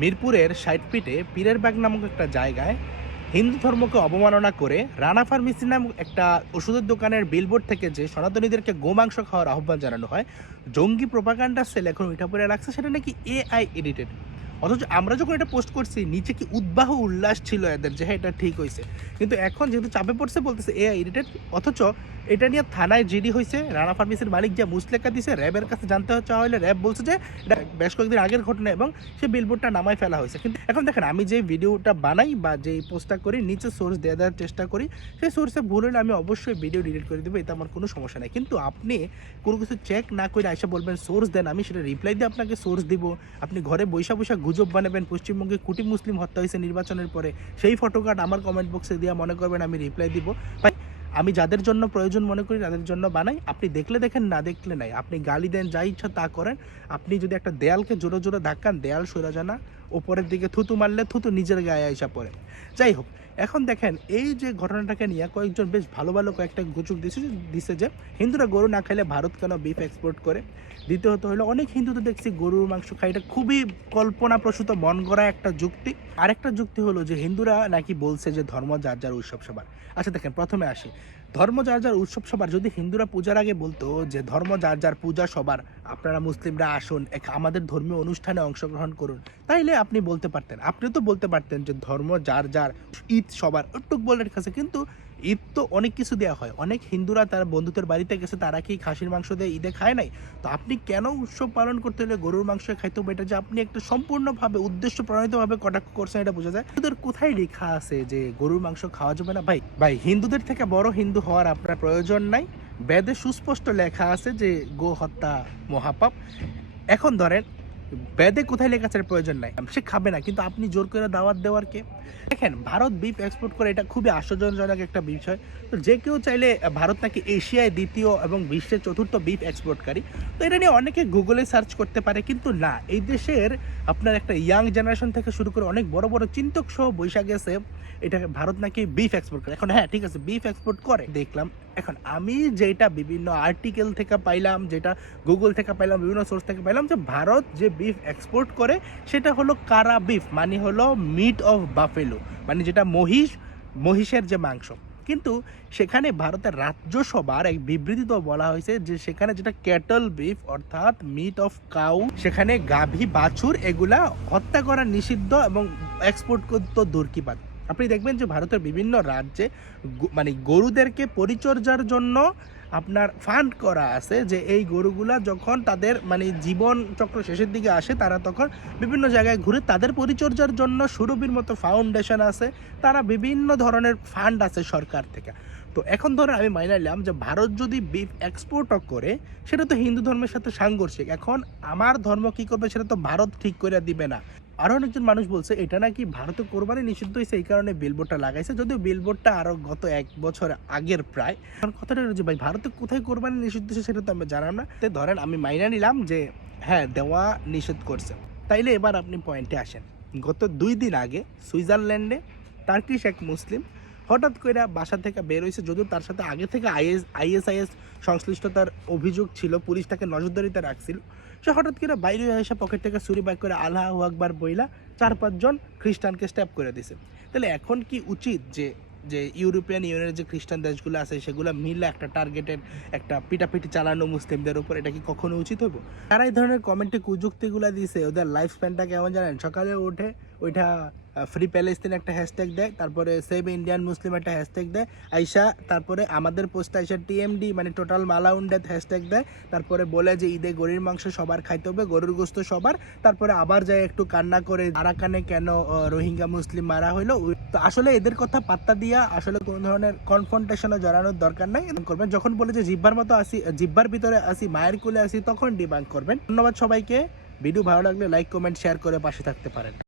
মিরপুরের ৬০ ফিটে পীরের বাগ নামক একটা জায়গায় হিন্দু ধর্মকে অবমাননা করে রানা ফার্মেসি নামক একটা ওষুধের দোকানের বিলবোর্ড থেকে যে সনাতনীদেরকে গোমাংস খাওয়ার আহ্বান জানানো হয়, জঙ্গি প্রোপাগান্ডা সেল এখন ওইটা পরে রাখছে, সেটা নাকি এআই এডিটেড। অথচ আমরা যখন এটা পোস্ট করছি নিচে কি উদ্বাহ উল্লাস ছিল এদের যে হ্যাঁ এটা ঠিক হয়েছে, কিন্তু এখন যেহেতু চাপে পড়ছে বলতেছে এআই এডিটেড। অথচ এটা নিয়ে থানায় জিডি হয়েছে, রানা ফার্মেসির মালিক যে মুসলেকা দিছে, র্যাবের কাছে জানতে চাওয়া হলে র্যাব বলছে যে এটা বেশ কয়েকদিন আগের ঘটনা এবং সে বিলবোর্ডটা নামায় ফেলা হয়েছে। কিন্তু এখন দেখেন, আমি যে ভিডিওটা বানাই বা যে পোস্টটা করি নিচে সোর্স দেওয়ার চেষ্টা করি, সেই সোর্সে ভুল হলে আমি অবশ্যই ভিডিও ডিলিট করে দেবো, এতে আমার কোনো সমস্যা নেই। কিন্তু আপনি কোনো কিছু চেক না করে আইসা বলবেন সোর্স দেন, আমি সেটা রিপ্লাই দিয়ে আপনাকে সোর্স দিব। আপনি ঘরে বৈশা বৈশা গুজব বানাবেন পশ্চিমবঙ্গে কোটি মুসলিম হত্যা হয়েছে নির্বাচনের পরে, সেই ফটোকার্ড আমার কমেন্ট বক্সে দিয়ে মনে করবেন আমি রিপ্লাই দিব। ভাই, আমি যাদের জন্য প্রয়োজন মনে করি তাদের জন্য বানাই, আপনি দেখলে দেখেন, না দেখলে নাই। আপনি গালি দেন, যা ইচ্ছা তা করেন। আপনি যদি একটা দেয়ালকে জোরে জোরে ধাক্কান, দেয়াল সরে জানা, ওপরের দিকে থুতু মারলে থুতু নিজের গায়ে আইসা পড়ে। যাই হোক, এখন দেখেন এই যে ঘটনাটাকে নিয়ে কয়েকজন বেশ ভালো ভালো কয়েকটা গুজব দিছে যে হিন্দুরা গরু না খাইলে ভারত কেন বিফ এক্সপোর্ট করে। দ্বিতীয়ত হলো, অনেক হিন্দু তো দেখছি গরুর মাংস খায়, এটা খুবই কল্পনাপ্রসূত মন গড়া একটা যুক্তি। আরেকটা যুক্তি হলো যে হিন্দুরা নাকি বলছে যে ধর্ম যার যার উৎসব সবার। আচ্ছা দেখেন, প্রথমে আসি, ধর্ম যার যার উৎসব সবার যদি হিন্দুরা পূজার আগে বলতো যে ধর্ম যার যার পূজা সবার, আপনারা মুসলিমরা আসুন আমাদের ধর্মীয় অনুষ্ঠানে অংশগ্রহণ করুন, তাইলে আপনি বলতে পারতেন। আপনি তো বলতে পারতেন যে ধর্ম যার যার, ঈদ সবার, ওটুক বলে কাছে। কিন্তু ঈদ তো অনেক কিছু দেওয়া হয়, অনেক হিন্দুরা তার বন্ধুদের বাড়িতে গেছে, তারা কি খাসির মাংস দিয়ে ঈদে খায় নাই? তো আপনি কেন উৎসব পালন করতে হলে গরুর মাংস খাইতে হবে? এটা যে আপনি একটা সম্পূর্ণভাবে উদ্দেশ্য প্রণীতভাবে কটাক্ষ করছেন, এটা বোঝা যায়। হিন্দুদের কোথায় লেখা আছে যে গরুর মাংস খাওয়া যাবে না? ভাই ভাই, হিন্দুদের থেকে বড় হিন্দু হওয়ার আপনার প্রয়োজন নাই। বেদে সুস্পষ্ট লেখা আছে যে গো হত্যা মহাপাপ। এখন ধরেন, বেদে কোথায় লেখা আছে প্রয়োজন নাই, সে খাবে না, কিন্তু আপনি জোর করে দাওয়াত দেওয়ার কে? দেখেন, ভারত বিফ এক্সপোর্ট করে, এটা খুবই আশ্চর্যজনক একটা বিষয়। তো যে কেউ চাইলে, ভারত নাকি এশিয়ায় দ্বিতীয় এবং বিশ্বের চতুর্থ বিফ এক্সপোর্টকারী, তো এটা নিয়ে অনেকে গুগলে সার্চ করতে পারে। কিন্তু না, এই দেশের আপনার একটা ইয়াং জেনারেশন থেকে শুরু করে অনেক বড় বড় চিন্তক সহ বৈশা গেছে এটা ভারত নাকি বিফ এক্সপোর্ট করে। এখন হ্যাঁ ঠিক আছে, বিফ এক্সপোর্ট করে দেখলাম। এখন আমি যেটা বিভিন্ন আর্টিকেল থেকে পাইলাম, যেটা গুগল থেকে পাইলাম, বিভিন্ন সোর্স থেকে পাইলাম, যে ভারত যে বিফ এক্সপোর্ট করে সেটা হলো কারা বিফ, মানে হলো মিট অফ বাফেলো, মানে যেটা মহিষের যে মাংস। কিন্তু সেখানে ভারতের রাজ্যসভার এক বিবৃতিতে বলা হয়েছে যে সেখানে যেটা ক্যাটল বিফ অর্থাৎ মিট অফ কাউ, সেখানে গাভী বাছুর এগুলা হত্যা করা নিষিদ্ধ এবং এক্সপোর্ট করতে দূর কি বাদ। আপনি দেখবেন যে ভারতের বিভিন্ন রাজ্যে মানে গরুদেরকে পরিচর্যার জন্য আপনার ফান্ড করা আছে, যে এই গরুগুলা যখন তাদের মানে জীবন চক্র শেষের দিকে আসে, তারা তখন বিভিন্ন জায়গায় ঘুরে তাদের পরিচর্যার জন্য সুরভির মতো ফাউন্ডেশন আছে, তারা বিভিন্ন ধরনের ফান্ড আছে সরকার থেকে। তো এখন ধরেন আমি মাইনে নিলাম যে ভারত যদি বিফ এক্সপোর্টও করে, সেটা তো হিন্দু ধর্মের সাথে সাংঘর্ষিক। এখন আমার ধর্ম কি করবে সেটা তো ভারত ঠিক করে দিবে না। আরও অনেকজন মানুষ বলছে এটা নাকি ভারতে কোরবানি নিষিদ্ধ হয়েছে, এই কারণে বিলবোর্ডটা লাগাইছে, যদিও বিলবোর্ডটা আরও গত 1 বছর আগের প্রায়। কারণ কথাটা যে ভাই, ভারতে কোথায় কোরবানি নিষিদ্ধ হয়েছে সেটা তো আমরা জানাম না। তো ধরেন আমি মাইনা নিলাম যে হ্যাঁ দেওয়া নিষেধ করছে, তাইলে এবার আপনি পয়েন্টে আসেন। গত 2 দিন আগে সুইজারল্যান্ডে টার্কিশ এক মুসলিম হঠাৎ করে বাসা থেকে বের হয়েছে, যদিও তার সাথে আগে থেকে আইএসআইএস সংশ্লিষ্টতার অভিযোগ ছিল, পুলিশ তাকে নজরদারিতে রাখছিল। সে হঠাৎ করে বাইরে এসে পকেট থেকে ছুরি বাইক করে আল্লাহু আকবার বইলা 4-5 জন খ্রিস্টানকে স্ট্যাপ করে দিছে। তাহলে এখন কি উচিত যে যে ইউরোপিয়ান ইউনিয়নের যে খ্রিস্টান দেশগুলো আছে সেগুলো মিলে একটা টার্গেটেড একটা পিটাপিটি চালানো মুসলিমদের উপর, এটা কি কখনো উচিত হইব? তারা এই ধরনের কমেন্টে কুযুক্তিগুলো দিছে, ওদের লাইফ স্প্যানটা কেমন জানেন? সকালে উঠে ওইটা ফ্রি প্যালেস্তিন একটা হ্যাশট্যাগ দেয়, তারপরে সেভ ইন্ডিয়ান মুসলিম একটা হ্যাশট্যাগ দেয় আইসা, তারপরে আমাদের পোস্টে আইসা টিএমডি মানে টোটাল মালাউন ডেথ হ্যাশট্যাগ দেয়, তারপরে বলে যে ঈদে গরুর মাংস সবার খাইতে হবে, গরুর গোস্ত সবার, তারপরে আবার যায় একটু কান্না করে আরাকানে কেন রোহিঙ্গা মুসলিম মারা হইলো। তো আসলে এদের কথা পাত্তা দিয়া আসলে কোনো ধরনের কনফ্রন্টেশনে জড়ানোর দরকার নাই। করবেন যখন বলে যে জিব্বার মতো আসি, জিব্বার ভিতরে আসি, মায়ের কোলে আসি, তখন ডিবাঙ্ক করবেন। ধন্যবাদ সবাইকে। ভিডিও ভালো লাগলে লাইক কমেন্ট শেয়ার করে পাশে থাকতে পারেন।